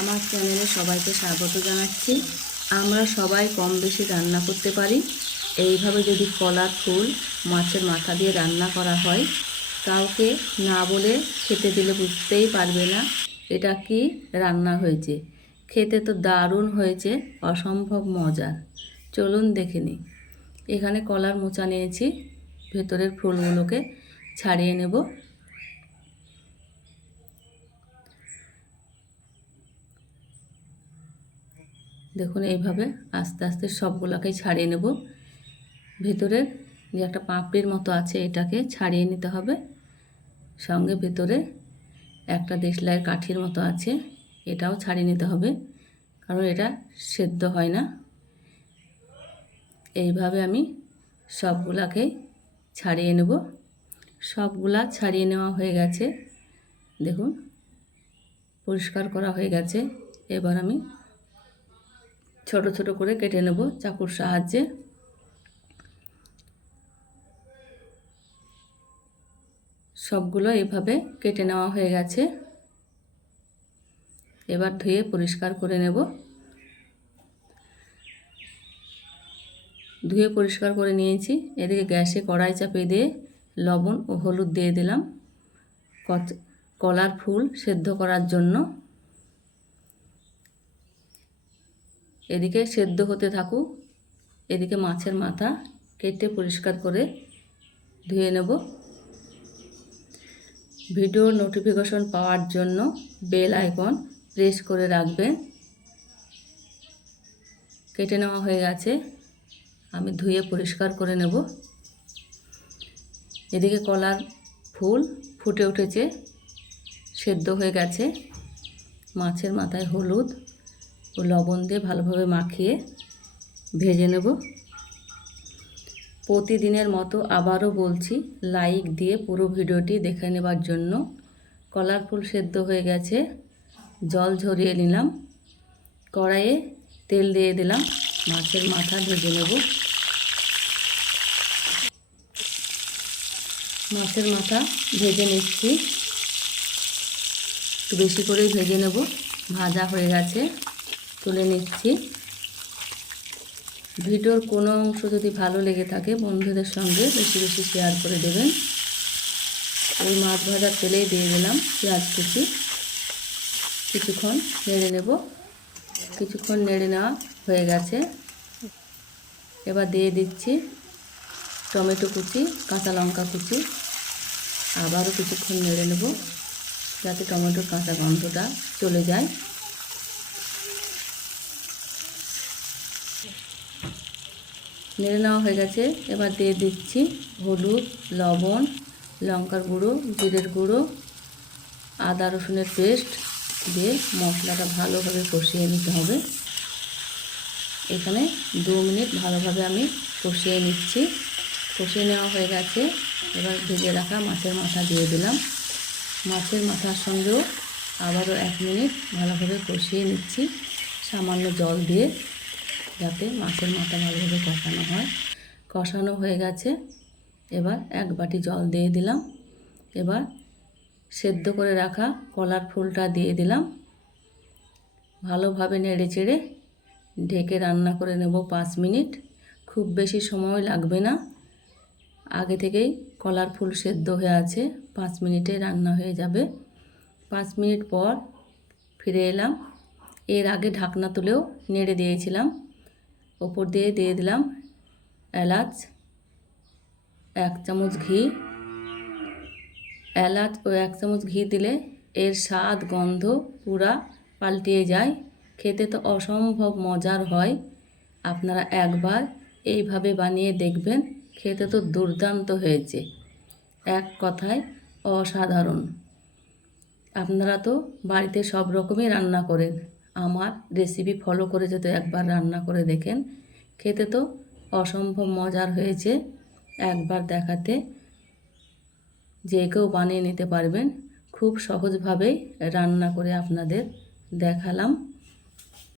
আমার চ্যানেলে সবাইকে স্বাগত জানাচ্ছি। আমরা সবাই কম বেশি রান্না করতে পারি। এইভাবে যদি কলার ফুল, মাছের মাথা দিয়ে রান্না করা হয়, কাউকে না বলে খেতে দিলে বুঝতেই পারবে না, এটা কি রান্না হয়েছে। খেতে তো দারুণ হয়েছে, অসম্ভব মজার। চলুন দেখে নিই। এখানে কলার মোচা নিয়েছি, ভেতরের ফুলগুলোকে ছাড়িয়ে নেব। দেখুন, এইভাবে আস্তে আস্তে সবগুলোকেই ছাড়িয়ে নেব। ভেতরের যে একটা পাপড়ির মতো আছে, এটাকে ছাড়িয়ে নিতে হবে। সঙ্গে ভেতরে একটা দেশলাইয়ের কাঠির মতো আছে, এটাও ছাড়িয়ে নিতে হবে, কারণ এটা সেদ্ধ হয় না। এইভাবে আমি সবগুলাকেই ছাড়িয়ে নেব। সবগুলা ছাড়িয়ে নেওয়া হয়ে গেছে। দেখুন, পরিষ্কার করা হয়ে গেছে। এবার আমি ছোট ছোট করে কেটে নেব চাকুর সাহায্যে। সবগুলো এভাবে কেটে নেওয়া হয়ে গেছে। এবার ধুয়ে পরিষ্কার করে নেব। ধুয়ে পরিষ্কার করে নিয়েছি। এদিকে গ্যাসে কড়াই চাপিয়ে দিয়ে লবণ ও হলুদ দিয়ে দিলাম। কলার ফুল সেদ্ধ করার জন্য। এদিকে সেদ্ধ হতে থাকুক, এদিকে মাছের মাথা কেটে পরিষ্কার করে ধুয়ে নেব। ভিডিও নোটিফিকেশন পাওয়ার জন্য বেল আইকন প্রেস করে রাখবেন। কেটে নেওয়া হয়ে গেছে, আমি ধুয়ে পরিষ্কার করে নেব। এদিকে কলার ফুল ফুটে উঠেছে, সেদ্ধ হয়ে গেছে। মাছের মাথায় হলুদ ও লবণ দিয়ে ভালোভাবে মাখিয়ে ভেজে নেব। প্রতিদিনের মতো আবারও বলছি লাইক দিয়ে পুরো ভিডিওটি দেখে নেবার জন্য কলার ফুল সেদ্ধ হয়ে গেছে। জল ঝরিয়ে নিলাম। কড়াইয়ে তেল দিয়ে দিলাম। মাছের মাথা ভেজে নেব। মাছের মাথা ভেজে নিচ্ছি। একটু বেশি করেই ভেজে নেব। ভাজা হয়ে গেছে। তুলে নিচ্ছি। ভিডিওর কোনো অংশ যদি ভালো লেগে থাকে, বন্ধুদের সঙ্গে বেশি বেশি শেয়ার করে দেবেন। ওই মাছ ভাজার তেলেই দিয়ে দিলাম পেঁয়াজ কুচি। কিছুক্ষণ নেড়ে নেব। কিছুক্ষণ নেড়ে নেওয়া হয়ে গেছে। এবার দিয়ে দিচ্ছি টমেটো কুচি, কাঁচা লঙ্কা কুচি। আবারও কিছুক্ষণ নেড়ে নেব যাতে টমেটোর কাঁচা গন্ধটা চলে যায়। নেড়ে নেওয়া হয়ে গেছে। এবার দিয়ে দিচ্ছি হলুদ, লবণ, লঙ্কার গুঁড়ো, জিরের গুঁড়ো, আদা, রসুনের পেস্ট দিয়ে মশলাটা ভালোভাবে কষিয়ে নিতে হবে। এখানে দু মিনিট ভালোভাবে আমি কষিয়ে নিচ্ছি। কষিয়ে নেওয়া হয়ে গেছে। এবার ভেজে রাখা মাছের মাথা দিয়ে দিলাম। মাছের মাথার সঙ্গেও আবারও এক মিনিট ভালোভাবে কষিয়ে নিচ্ছি। সামান্য জল দিয়ে যাতে মাছের মাথা ভালোভাবে কষানো হয়। কষানো হয়ে গেছে। এবার এক বাটি জল দিয়ে দিলাম। এবার সেদ্ধ করে রাখা কলার ফুলটা দিয়ে দিলাম। ভালোভাবে নেড়ে চেড়ে ঢেকে রান্না করে নেব পাঁচ মিনিট। খুব বেশি সময় লাগবে না। আগে থেকেই কলার ফুল সেদ্ধ হয়ে আছে। পাঁচ মিনিটে রান্না হয়ে যাবে। পাঁচ মিনিট পর ফিরে এলাম। এর আগে ঢাকনা তুলেও নেড়ে দিয়েছিলাম। ওপর দিয়ে দিয়ে দিলাম এলাচ, এক চামচ ঘি। এলাচ ও এক চামচ ঘি দিলে এর স্বাদ, গন্ধ পুরা পাল্টিয়ে যায়। খেতে তো অসম্ভব মজার হয়। আপনারা একবার এইভাবে বানিয়ে দেখবেন, খেতে তো দুর্দান্ত হয়েছে। এক কথায় অসাধারণ। আপনারা তো বাড়িতে সব রকমই রান্না করেন। আমার রেসিপি ফলো করে যদি একবার রান্না করে দেখেন, খেতে তো অসম্ভব মজার হয়েছে। একবার দেখাতে যে কেউ বানিয়ে নিতে পারবেন। খুব সহজভাবেই রান্না করে আপনাদের দেখালাম।